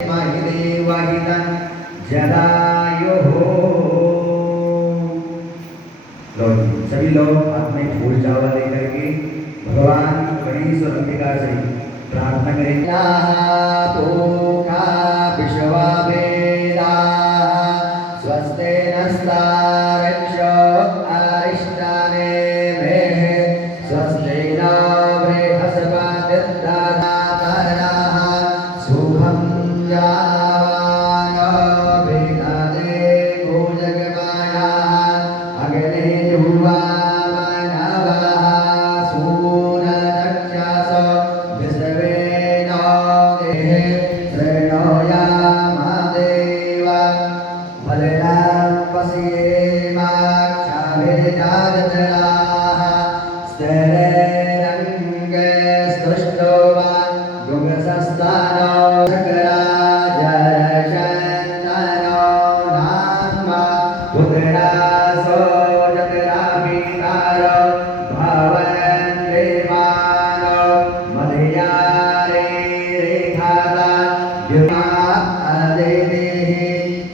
वाहितं जलायुः। सभी लोग हाथ में फूल चावल लेकर के भगवान गणेश और अंबिका से प्रार्थना करें। स्वस्ते नस्तारक्षो अरिष्टाने मेः स्वस्ते न बृहस्पतिर्दधातरः सुखं जावानो भिदते भुजगमायाः अग्ने जुह्वामनवः सूरदक्षसो विश्वेनो देहे शृणोयामदेव बलिनां पश्येमाक्षाभिर्जातजलाः स्तरेरङ्गे स्तुष्टो वा गुगसस्तानो शकराजरशन्दनो नाम्मा पुत्रासो जगराभितारो भवन्ते मानो मधुयारे रेखादा द्युमा अदितिः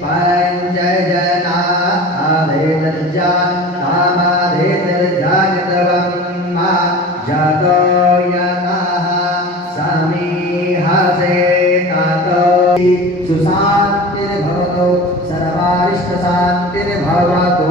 पंचजना आदेतर्जा नामादेतर्जागतवम्मा जातो यतः समीहसे तातो सुशान्तिर्भवतु सर्वारिष्टशान्तिर्भवतु।